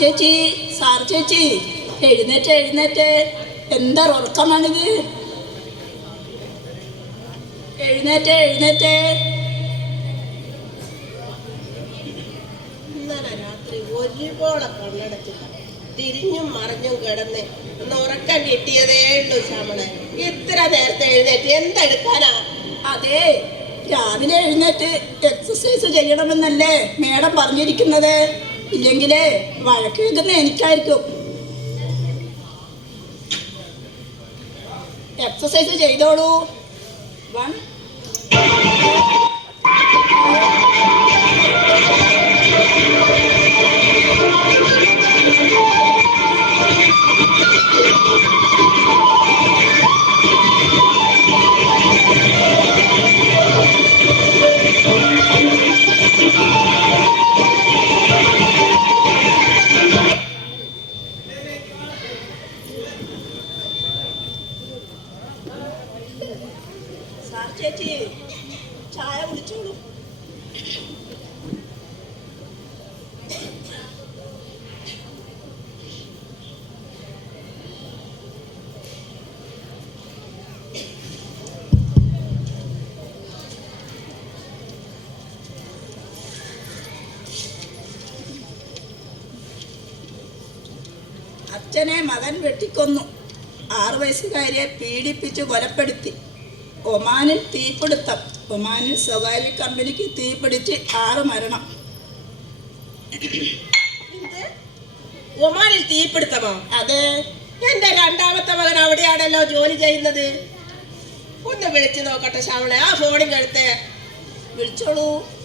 ചേച്ചി സാർ ചേച്ചി എഴുന്നേറ്റ് എഴുന്നേറ്റ്. എന്താ ഉറക്കമാണിത്? എഴുന്നേറ്റ് എഴുന്നേറ്റ്. ഇന്നലെ രാത്രി ഒരുപോലെ കണ്ണടച്ചില്ല. തിരിഞ്ഞും മറിഞ്ഞും കിടന്ന് ഒന്ന് ഉറക്കം കിട്ടിയതേ ഉള്ളൂ ശ്യാമളെ. ഇത്ര നേരത്തെ എഴുന്നേറ്റ് എന്തെടുക്കാനാ അതെ രാവിലെ എഴുന്നേറ്റ് എക്സസൈസ് ചെയ്യണമെന്നല്ലേ മേഡം പറഞ്ഞിരിക്കുന്നത്? ഇല്ലെങ്കിലേ വഴക്ക് കേൾക്കുന്ന എനിക്കായിരിക്കും. എക്സസൈസ് ചെയ്തോളൂ. വൺ അച്ഛനെ മകൻ വെട്ടിക്കൊന്നു. ആറു വയസ്സുകാരിയെ പീഡിപ്പിച്ച് കൊലപ്പെടുത്തി. ഒമാനിൽ തീപിടുത്തം. ഒമാനിൽ സ്വകാര്യ കമ്പനിക്ക് തീപിടിച്ച് ആറ് മരണം? ഒമാനിൽ തീപിടുത്തമോ? അതെ. എന്റെ രണ്ടാമത്തെ മകൻ അവിടെയാണല്ലോ ജോലി ചെയ്യുന്നത്. ഒന്ന് വിളിച്ചു നോക്കട്ടെ ശ്യാമളെ ആ ഫോണിൽ കഴുത്തേ വിളിച്ചോളൂ.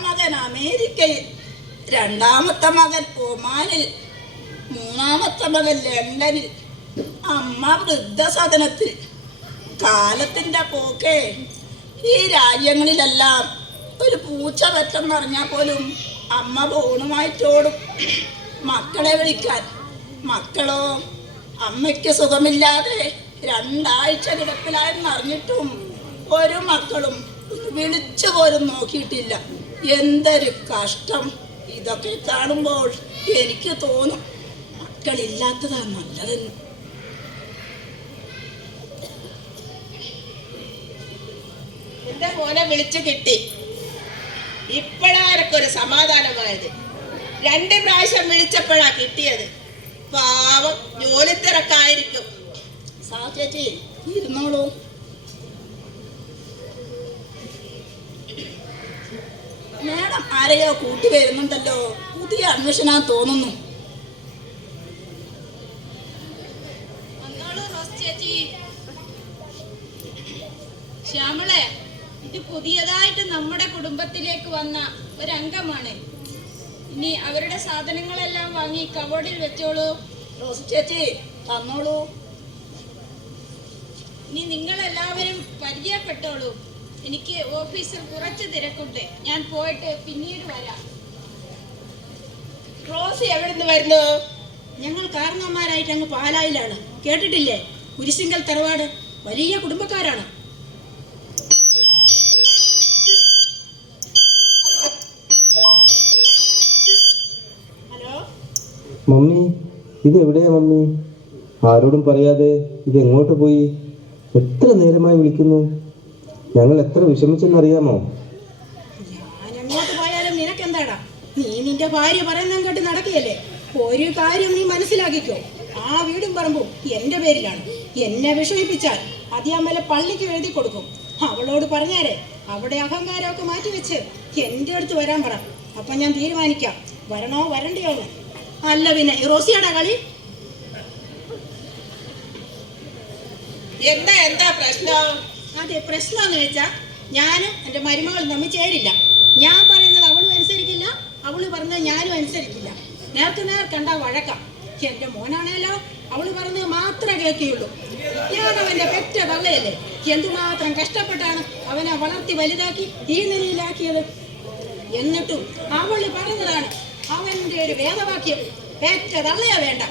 മകൻ അമേരിക്കയിൽ രണ്ടാമത്തെ മകൻ ഒമാനിൽ മൂന്നാമത്തെ മകൻ ലണ്ടനിൽ. അമ്മ വൃദ്ധസദനത്തിൽ. കാലത്തിന്റെ പോക്കേ ഈ രാജ്യങ്ങളിലെല്ലാം ഒരു പൂച്ച പറ്റം പറഞ്ഞാൽ പോലും അമ്മ ഫോണുമായിട്ടോടും മക്കളെ വിളിക്കാൻ മക്കളോ അമ്മയ്ക്ക് സുഖമില്ലാതെ രണ്ടാഴ്ച കിടപ്പിലായെന്ന് അറിഞ്ഞിട്ടും ഒരു മക്കളും വിളിച്ചു പോലും നോക്കിയിട്ടില്ല. എന്തൊരു കഷ്ടം. ഇതൊക്കെ കാണുമ്പോൾ എനിക്ക് തോന്നും മക്കളില്ലാത്തതാ നല്ലതെന്ന്. എന്റെ മോനെ വിളിച്ചു കിട്ടി. ഇപ്പോഴാർക്കൊരു സമാധാനമായത്. രണ്ട് പ്രാവശ്യം വിളിച്ചപ്പോഴാ കിട്ടിയത്. പാവം ജോലി തിരക്കായിരിക്കും. സാ ഇരുന്നോളൂ. മേഡം ആരെയോ കൂട്ടി വരുന്നുണ്ടല്ലോ. പുതിയ അന്വേഷണ തോന്നുന്നു വന്നോളൂ റോസ് ചേച്ചി ശ്യാമളെ ഇത് പുതിയതായിട്ട് നമ്മുടെ കുടുംബത്തിലേക്ക് വന്ന ഒരംഗമാണ് ഇനി അവരുടെ സാധനങ്ങളെല്ലാം വാങ്ങി കബോർഡിൽ വെച്ചോളൂ. റോസ് ചേച്ചി തന്നോളൂ. ഇനി നിങ്ങൾ എല്ലാവരും പരിചയപ്പെട്ടോളൂ. എനിക്ക് ഓഫീസിൽ കുറച്ച് തിരക്കുണ്ട്. ഞാൻ പോയിട്ട് പിന്നീട് വരാം. റോസ് എവിടുന്ന് വരുന്നു? ഞങ്ങൾ കാരണവന്മാരായിട്ട് അങ്ങ് പാലായിലാണ്. കേട്ടിട്ടില്ലേ? കുരിശിങ്കൽ തറവാട് വലിയ കുടുംബക്കാരാണ്. ഇത് എവിടെയാ മമ്മി? ആരോടും പറയാതെ ഇത് എങ്ങോട്ട് പോയി? എത്ര നേരമായി വിളിക്കുന്നു? ഞങ്ങൾ എത്ര വിഷമിച്ചെന്നറിയാമോ? ഞാൻ എങ്ങോട്ട് പോയാലും നിനക്കെന്താടാ? നീ നിന്റെ ഭാര്യ പറയുന്ന കേട്ട് നടക്കുകയല്ലേ? ഒരു കാര്യം നീ മനസ്സിലാക്കിക്കോ. ആ വീടും പറമ്പും എന്റെ പേരിലാണ്. എന്നെ വിഷമിപ്പിച്ചാൽ അതിയാമല പള്ളിക്ക് എഴുതി കൊടുക്കും. അവളോട് പറഞ്ഞാരെ. അവിടെ അഹങ്കാരമൊക്കെ മാറ്റി വെച്ച് എന്റെ അടുത്ത് വരാൻ പറ. അപ്പൊ ഞാൻ തീരുമാനിക്കാം. വരണോ വരണ്ടയോ എന്ന്. അല്ല പിന്നെ റോസിയാടാ കളി? എന്താ എന്താ പ്രശ്നം? അതെ പ്രശ്നം എന്ന് വെച്ചാൽ ഞാനും എന്റെ മരുമകളും തമ്മിൽ ചേരില്ല. ഞാൻ പറയുന്നത് അവളും അനുസരിക്കില്ല അവൾ പറഞ്ഞത് ഞാനും അനുസരിക്കില്ല. നേർക്ക് നേർ കണ്ട വഴക്കാം. എന്റെ മോനാണേലോ അവൾ പറഞ്ഞത് മാത്രമേ കേൾക്കുകയുള്ളൂ. ഞാൻ അവന്റെ പെറ്റ തള്ളയല്ലേ? എന്തുമാത്രം കഷ്ടപ്പെട്ടാണ് അവനെ വളർത്തി വലുതാക്കി ഈ നിലയിലാക്കിയത്? എന്നിട്ടും അവൾ പറഞ്ഞതാണ് അവന്റെ ഒരു വേദവാക്യം പേറ്റതല്ലയോ വേണ്ട.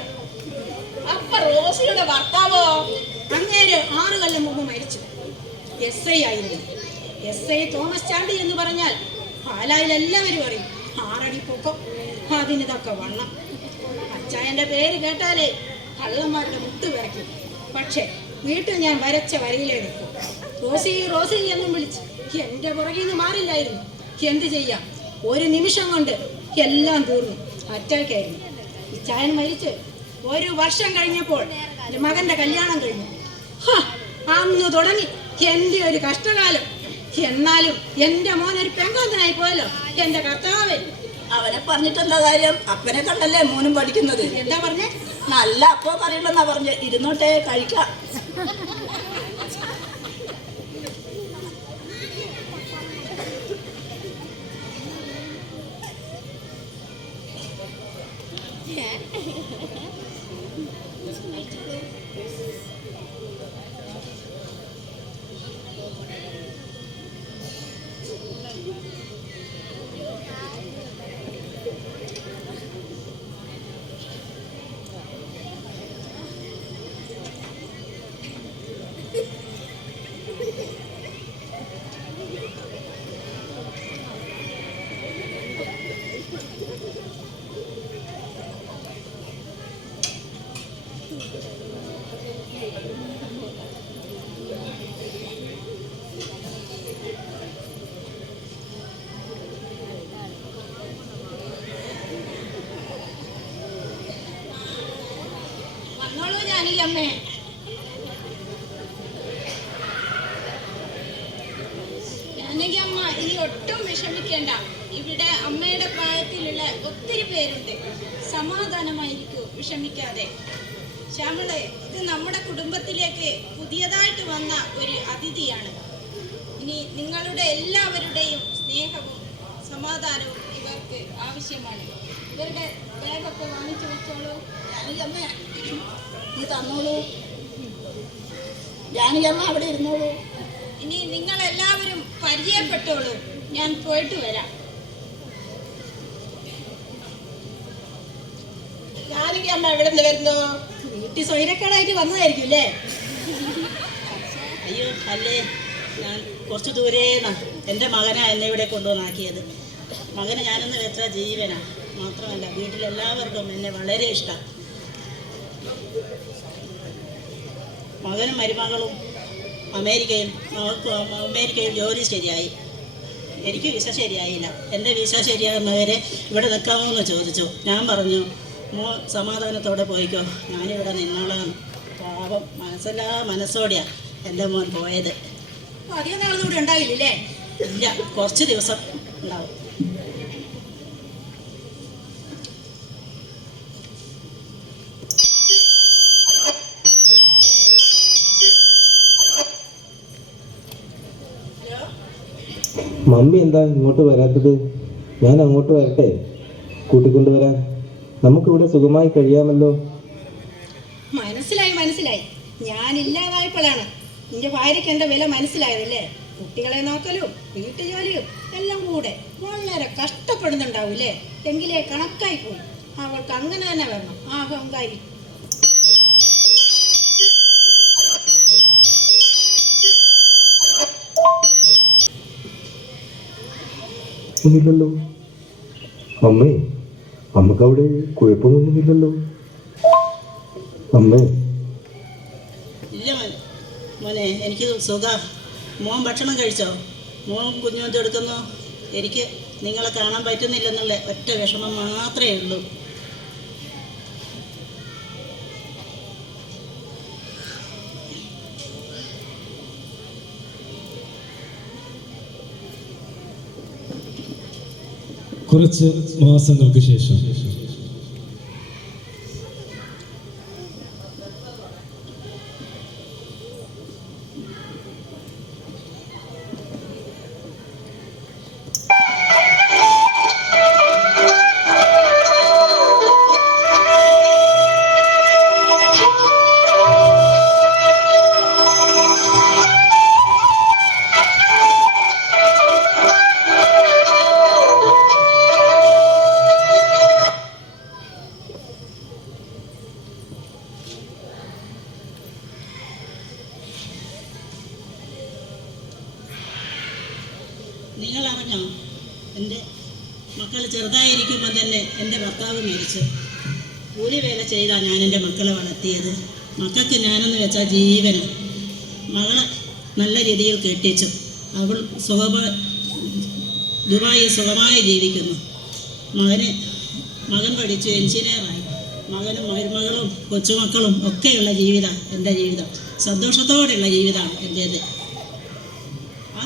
അപ്പൊ റോസിയുടെ ഭർത്താവോ? അങ്ങേര് ആറു കൊല്ലം മുമ്പ് മരിച്ചു. എസ് ഐ ആയിരുന്നു. എസ് ഐ തോമസ് ചാണ്ടി എന്ന് പറഞ്ഞാൽ പാലായിൽ എല്ലാവരും അറിയും. ആറടി പൊക്കം അതിന് ഇതൊക്കെ വണ്ണം. അച്ചായന്റെ പേര് കേട്ടാലേ കള്ളന്മാരുടെ മുട്ട് വിറയ്ക്കും. പക്ഷെ വീട്ടിൽ ഞാൻ വരച്ച വരയിലേ റോസി റോസി എന്നും വിളിച്ച്. എന്റെ പുറകിൽ നിന്ന് മാറില്ലായിരുന്നു. എന്ത് ചെയ്യാം? ഒരു നിമിഷം കൊണ്ട് എല്ലാം തീർന്നു. അറ്റാക്കായിരുന്നു ചായൻ മരിച്ച്. ഒരു വർഷം കഴിഞ്ഞപ്പോൾ എന്റെ മകന്റെ കല്യാണം കഴിഞ്ഞു. അന്ന് തുടങ്ങി എന്റെ ഒരു കഷ്ടകാലം. എന്നാലും എന്റെ മോൻ ഒരു പെങ്കോന്തനായി പോയല്ലോ. എന്റെ കർത്താവേ. അവനെ പറഞ്ഞിട്ടെന്താ കാര്യം? അപ്പനെ കണ്ടല്ലേ മോനും പഠിക്കുന്നത്? എന്താ പറഞ്ഞേ? നല്ല അപ്പം അറിയണ്ടെന്നാ പറഞ്ഞ്. ഇരുന്നോട്ടെ കഴിക്കാം. This is Mexico. This കുടുംബത്തിലേക്ക് പുതിയതായിട്ട് വന്ന ഒരു അതിഥിയാണ്. ഇനി നിങ്ങളുടെ എല്ലാവരുടെയും സ്നേഹവും സമാധാനവും ഇവർക്ക് ആവശ്യമാണ്. ഇവരുടെ ബാഗൊക്കെ വാങ്ങിച്ചു വെച്ചോളൂ. ജാനകിയമ്മ നീ തന്നോളൂ. ജാനകിയമ്മ അവിടെ ഇരുന്നോളൂ. ഇനി നിങ്ങൾ എല്ലാവരും പരിചയപ്പെട്ടോളൂ. ഞാൻ പോയിട്ട് വരാം. ജാനകിയമ്മ എവിടെ നിന്ന് വരുന്നു? വീട്ടിൽ സ്വൈരക്കേടായിട്ട് വന്നതായിരിക്കും അല്ലേ? അല്ലേ? ഞാൻ കുറച്ച് ദൂരേന്നാ എന്റെ മകനാ എന്നെ ഇവിടെ കൊണ്ടുവന്നാക്കിയത്. മകന് ഞാനെന്ന് വെച്ച ജീവനാണ് മാത്രമല്ല വീട്ടിലെല്ലാവർക്കും എന്നെ വളരെ ഇഷ്ടം. മകനും മരുമകളും അമേരിക്കയിൽ അമേരിക്കയിൽ ജോലി ശരിയായി. എനിക്ക് വിസ ശരിയായില്ല. എന്റെ വിസ ശരിയാകുന്നവരെ ഇവിടെ നിൽക്കാമോ എന്ന് ചോദിച്ചു. ഞാൻ പറഞ്ഞു മോ സമാധാനത്തോടെ പോയിക്കോ. ഞാനിവിടെ നിന്നോളാം. പാപം മനസ്സെല്ലാ മനസ്സോടെയാ. എന്റെ മോൻ പോയത്. അധികം നാളൊന്നും ഇവിടെ ഉണ്ടാവില്ലേ ഇല്ല കുറച്ച് ദിവസം ഉണ്ടാവും. മമ്മി എന്താ ഇങ്ങോട്ട് വരാത്തത്? ഞാൻ അങ്ങോട്ട് വരട്ടെ. കൂട്ടിക്കൊണ്ടുവരാൻ. നമുക്കിവിടെ സുഖമായി കഴിയാമല്ലോ. മനസ്സിലായി മനസ്സിലായി. ഞാൻ ഇല്ലാതായപ്പോഴാണ് നിന്റെ ഭാര്യയ്ക്ക് എന്റെ വില മനസ്സിലായതല്ലേ? കുട്ടികളെ നോക്കലും വീട്ടുജോലിയും എല്ലാം കൂടെ വളരെ കഷ്ടപ്പെടുന്നുണ്ടാവൂലേ എങ്കിലേ കണക്കായി പോയി. അവൾക്ക് അങ്ങനെ തന്നെ വേണം ആ അഹങ്കാരി. ഒന്നുമില്ലല്ലോ അമ്മേ അമ്മക്കവിടെ കുഴപ്പമൊന്നുമില്ലല്ലോ. അമ്മേ മോനെ എനിക്ക് സുഖ. മോൻ ഭക്ഷണം കഴിച്ചോ? മോൻ കുഞ്ഞുമത്തി എടുക്കുന്നു. എനിക്ക് നിങ്ങളെ കാണാൻ പറ്റുന്നില്ലെന്നുള്ള ഒറ്റ വിഷമം മാത്രമേ ഉള്ളൂ. കുറച്ച് മാസങ്ങൾക്ക് ശേഷം ഭർത്താവ് മരിച്ചു. കൂലി വേല ചെയ്താണ് ഞാൻ എന്റെ മക്കളെ വളർത്തിയത്. മക്കൾക്ക് ഞാനെന്ന് വെച്ചാൽ ജീവനം. മകളെ നല്ല രീതിയിൽ കെട്ടിച്ചു. അവൾ സുഖമ ദുബായിൽ സുഖമായി ജീവിക്കുന്നു. മകന് മകൻ പഠിച്ചു എഞ്ചിനീയറായി. മകനും മരുമകളും കൊച്ചുമക്കളും ഒക്കെയുള്ള ജീവിതം എന്റെ ജീവിതം. സന്തോഷത്തോടെയുള്ള ജീവിതമാണ് എന്റേത്. ആ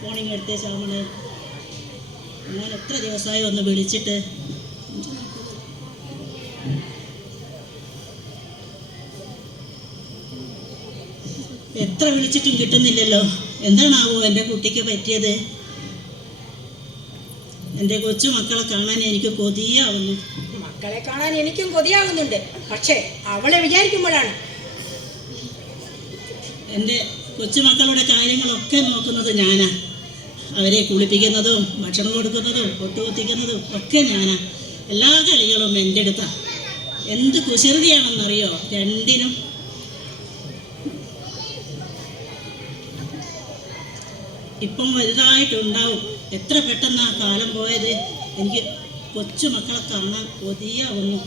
ഫോണിങ് എടുത്ത ശ്യാമളെ ഞാൻ എത്ര ദിവസമായി ഒന്ന് വിളിച്ചിട്ട് എത്ര വിളിച്ചിട്ടും കിട്ടുന്നില്ലല്ലോ. എന്താണാവോ എന്റെ കുട്ടിക്ക് പറ്റിയത്? എന്റെ കൊച്ചു മക്കളെ കാണാൻ എനിക്ക് കൊതിയാവുന്നു. മക്കളെ കാണാൻ എനിക്കും കൊതിയാവുന്നുണ്ട്. പക്ഷേ അവളെ വിചാരിക്കുമ്പോഴാണ്. എന്റെ കൊച്ചുമക്കളുടെ കാര്യങ്ങളൊക്കെ നോക്കുന്നത് ഞാനാ. അവരെ കുളിപ്പിക്കുന്നതും ഭക്ഷണം കൊടുക്കുന്നതും പൊട്ടുകൊത്തിക്കുന്നതും ഒക്കെ ഞാനാ. എല്ലാ കളികളും എന്റെ അടുത്താ. എന്ത് കുശൃതിയാണെന്നറിയോ രണ്ടിനും. ഇപ്പം വലുതായിട്ടുണ്ടാവും. എത്ര പെട്ടെന്നാ കാലം പോയത്? എനിക്ക് കൊച്ചു മക്കളെ കാണാൻ കൊതിയാവുന്നു.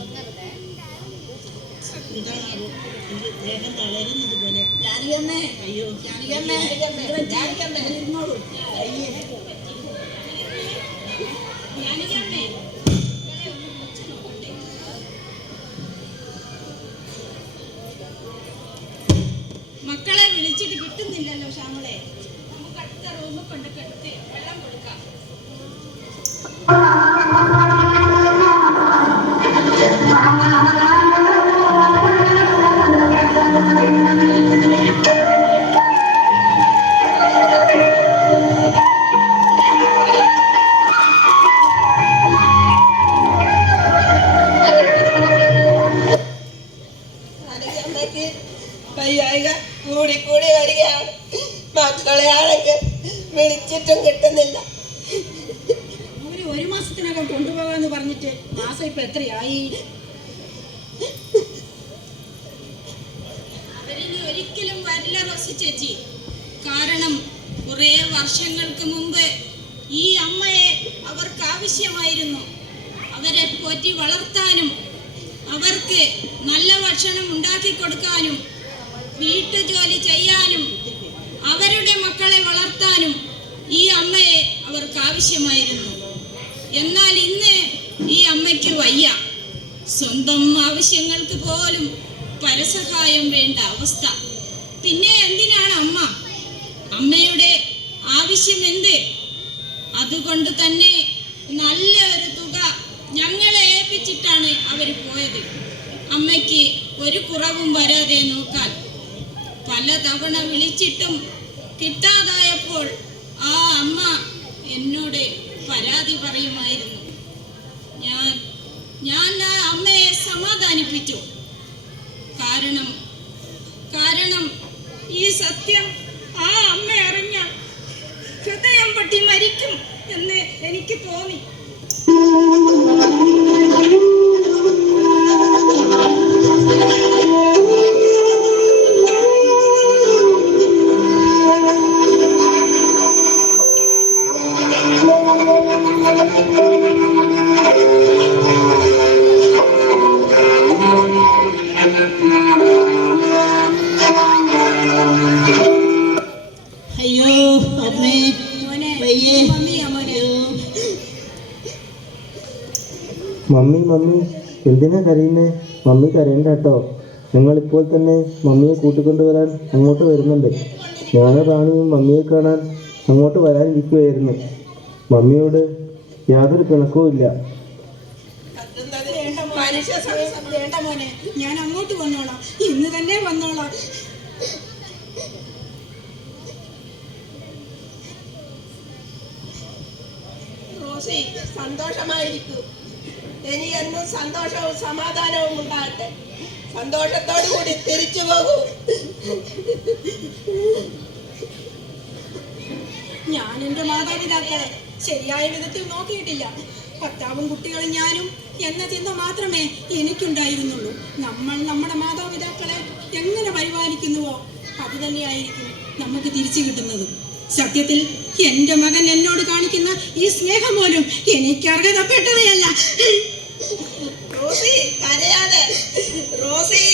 എന്താണാവോ? എനിക്ക് ദേഹം തളരുന്നത് പോലെ. അയ്യോ. ഭക്ഷണം ഉണ്ടാക്കി കൊടുക്കാനും വീട്ടുജോലി ചെയ്യാനും അവരുടെ മക്കളെ വളർത്താനും ഈ അമ്മയെ അവർക്ക് ആവശ്യമായിരുന്നു എന്നാൽ ഇന്ന് ഈ അമ്മയ്ക്ക് വയ്യ. സ്വന്തം ആവശ്യങ്ങൾക്ക് പോലും പരസഹായം വേണ്ട അവസ്ഥ. പിന്നെ എന്തിനാണ് അമ്മ? അമ്മയുടെ ആവശ്യം എന്ത്? അതുകൊണ്ട് തന്നെ നല്ല ഒരു തുക ഞങ്ങളെ ഏൽപ്പിച്ചിട്ടാണ് അവർ പോയത്. അമ്മയ്ക്ക് ഒരു കുറവും വരാതെ നോക്കാൻ പലതവണ വിളിച്ചിട്ടും കിട്ടാതായപ്പോൾ ആ അമ്മ എന്നോട് പരാതി പറയുമായിരുന്നു. ഞാൻ ഞാൻ ആ അമ്മയെ സമാധാനിപ്പിച്ചു. കാരണം മമ്മി മമ്മി എന്തിനാ കരയുന്നേ? മമ്മി കരയണ്ട കേട്ടോ. ഞങ്ങളിപ്പോൾ തന്നെ മമ്മിയെ കൂട്ടിക്കൊണ്ടുവരാൻ അങ്ങോട്ട് വരുന്നുണ്ട്. ഞാനും റാണിയും മമ്മിയെ കാണാൻ അങ്ങോട്ട് വരാനിരിക്കുകയായിരുന്നു. മമ്മിയോട് യാതൊരു പിണക്കവും ഇല്ല. മോനെ ഞാൻ അങ്ങോട്ട് വന്നോളാം വന്നോളാം റോസി ഇനി എന്നും സന്തോഷവും സമാധാനവും കൂടി തിരിച്ചു പോകൂ ഞാൻ എന്റെ മാതാപിതാക്കളെ ശരിയായ വിധത്തിൽ നോക്കിയിട്ടില്ല. ഭർത്താവും കുട്ടികളും ഞാനും എന്ന ചിന്ത മാത്രമേ എനിക്കുണ്ടായിരുന്നുള്ളൂ. നമ്മൾ നമ്മുടെ മാതാപിതാക്കളെ എങ്ങനെ പരിപാലിക്കുന്നുവോ അത് തന്നെയായിരിക്കും നമുക്ക് തിരിച്ചു കിട്ടുന്നത്. സത്യത്തിൽ എന്റെ മകൻ എന്നോട് കാണിക്കുന്ന ഈ സ്നേഹം പോലും എനിക്ക് അർഹതപ്പെട്ടതേ അല്ല റോസി. കരയാതെ റോസി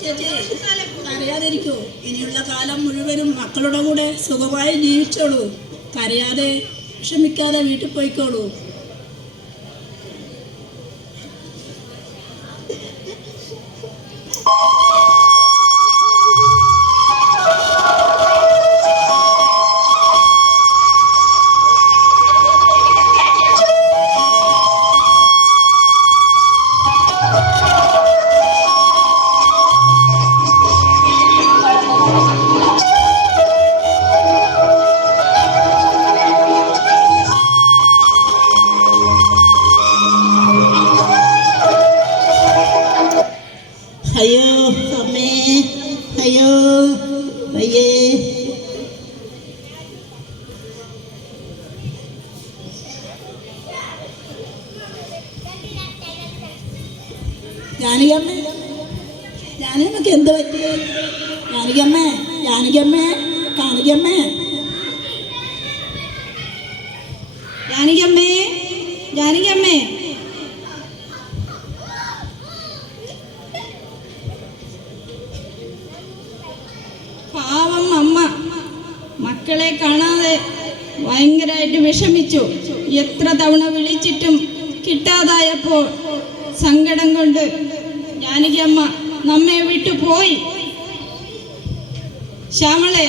ചേച്ചി. കരയാതിരിക്കൂ. ഇനിയുള്ള കാലം മുഴുവനും മക്കളുടെ കൂടെ സുഖമായി ജീവിച്ചോളൂ. കരയാതെ വിഷമിക്കാതെ വീട്ടിൽ പോയിക്കോളൂ. ജാനകിയമ്മേ. ജാനകിയമ്മക്ക് എന്ത് പറ്റി? ജാനകിയമ്മേ ജാനകിയമ്മേ കാനകിയമ്മേ ജാനകിയമ്മേ ജാനകിയമ്മേ. പാവം അമ്മ മക്കളെ കാണാതെ ഭയങ്കരമായിട്ട് വിഷമിച്ചു. എത്ര തവണ വിളിച്ചിട്ടും കിട്ടാതായപ്പോൾ സങ്കടം കൊണ്ട് ജാനകിയമ്മ നമ്മെ വിട്ടു പോയി. ശ്യാമളെ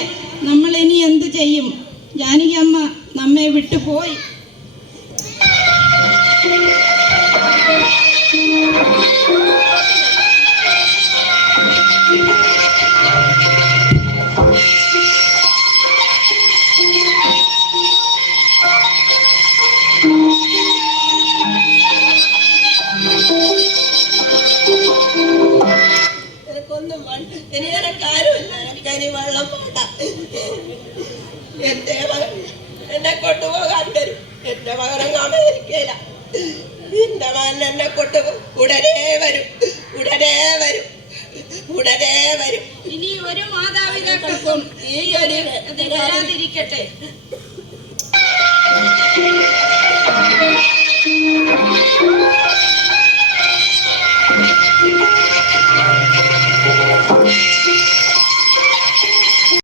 നമ്മൾ ഇനി എന്ത് ചെയ്യും? ജാനകിയമ്മ നമ്മെ വിട്ടു പോയി. എനിക്കൊന്നും ഒന്നും ഇനി എനക്കാരുമില്ല എനിക്കനി വെള്ളം വേണ്ട. എന്റെ എന്നെ കൊണ്ടുപോകാൻ വരും. എന്റെ മകനെ കാണാതിരിക്കേല എന്റെ മകൻ എന്നെ കൊണ്ട് ഉടനെ വരും. ഉടനെ വരും. വരും. ഇനി ഒരു മാതാപിതാക്കൾക്കും ഈ ഒരു വരാതിരിക്കട്ടെ. Thank you.